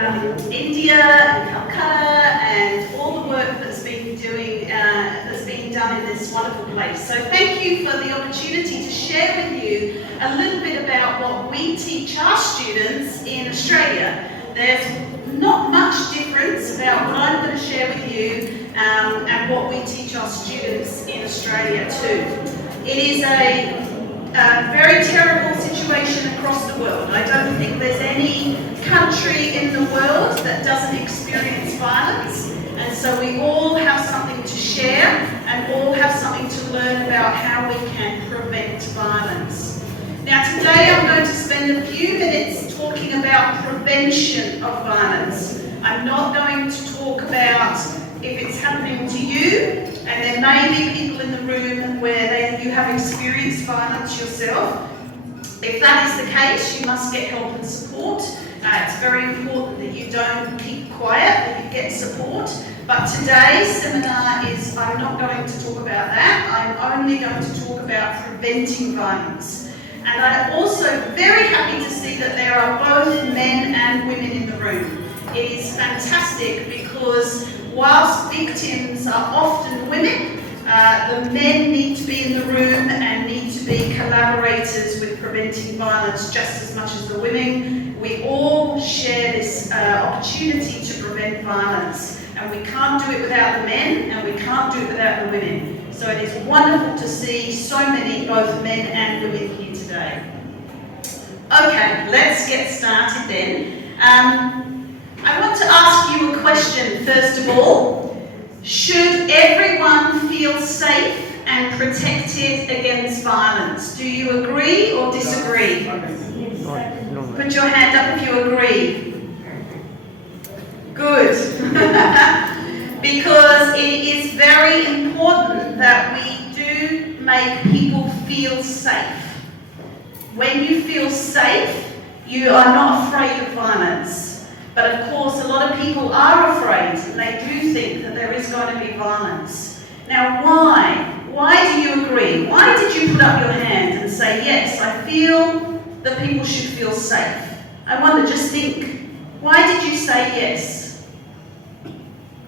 India and Calcutta and all the work that's been done in this wonderful place. So thank you for the opportunity to share with you a little bit about what we teach our students in Australia. There's not much difference about what I'm going to share with you and what we teach our students in Australia too. It is a very terrible situation across the world. I don't think there's any country in the world that doesn't experience violence, and so we all have something to share and all have something to learn about how we can prevent violence. Now today I'm going to spend a few minutes talking about prevention of violence. I'm not going to talk about if it's happening to you, and there may be people in the room where you have experienced violence yourself. If that is the case, you must get help and support. It's very important that you don't keep quiet, that you get support. But today's seminar is, I'm not going to talk about that. I'm only going to talk about preventing violence. And I'm also very happy to see that there are both men and women in the room. It is fantastic because whilst victims are often women, the men need to be in the room and need to be collaborators with preventing violence just as much as the women. We all share this opportunity to prevent violence, and we can't do it without the men and we can't do it without the women. So it is wonderful to see so many, both men and women here today. Okay, let's get started then. I want to ask you a question first of all. Should everyone feel safe and protected against violence? Do you agree or disagree? No. Put your hand up if you agree. Good. Because it is very important that we do make people feel safe. When you feel safe, you are not afraid of violence. But of course, a lot of people are afraid, and they do think that there is going to be violence. Now, why? Why do you agree? Why did you put up your hand and say, yes, I feel that people should feel safe? I wonder, just think, why did you say yes?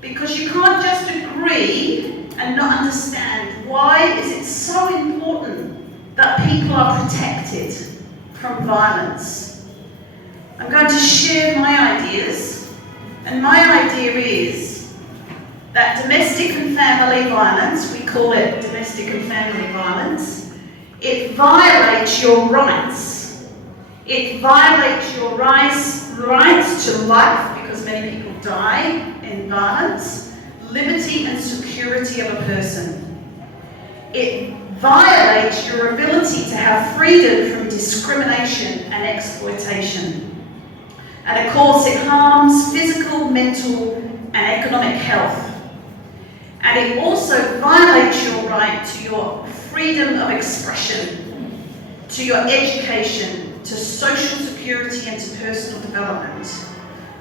Because you can't just agree and not understand. Why is it so important that people are protected from violence? I'm going to share my ideas, and my idea is that domestic and family violence, we call it domestic and family violence, it violates your rights. It violates your rights to life, because many people die in violence, liberty and security of a person. It violates your ability to have freedom from discrimination and exploitation. And of course, it harms physical, mental, and economic health. And it also violates your right to your freedom of expression, to your education, to social security, and to personal development.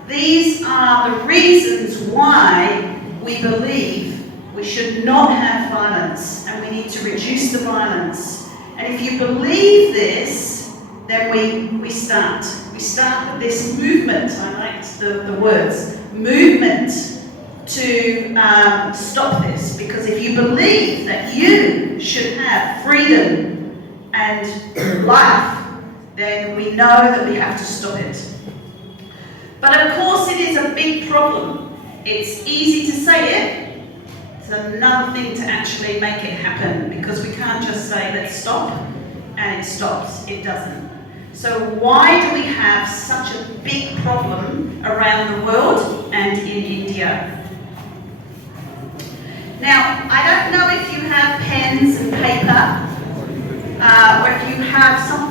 These are the reasons why we believe we should not have violence, and we need to reduce the violence. And if you believe this, then we start. We start with this movement, I liked the words, movement to stop this. Because if you believe that you should have freedom and life, then we know that we have to stop it. But of course it is a big problem. It's easy to say it. It's another thing to actually make it happen, because we can't just say let's stop and it stops. It doesn't. So why do we have such a big problem around the world and in India? Now, I don't know if you have pens and paper, or if you have something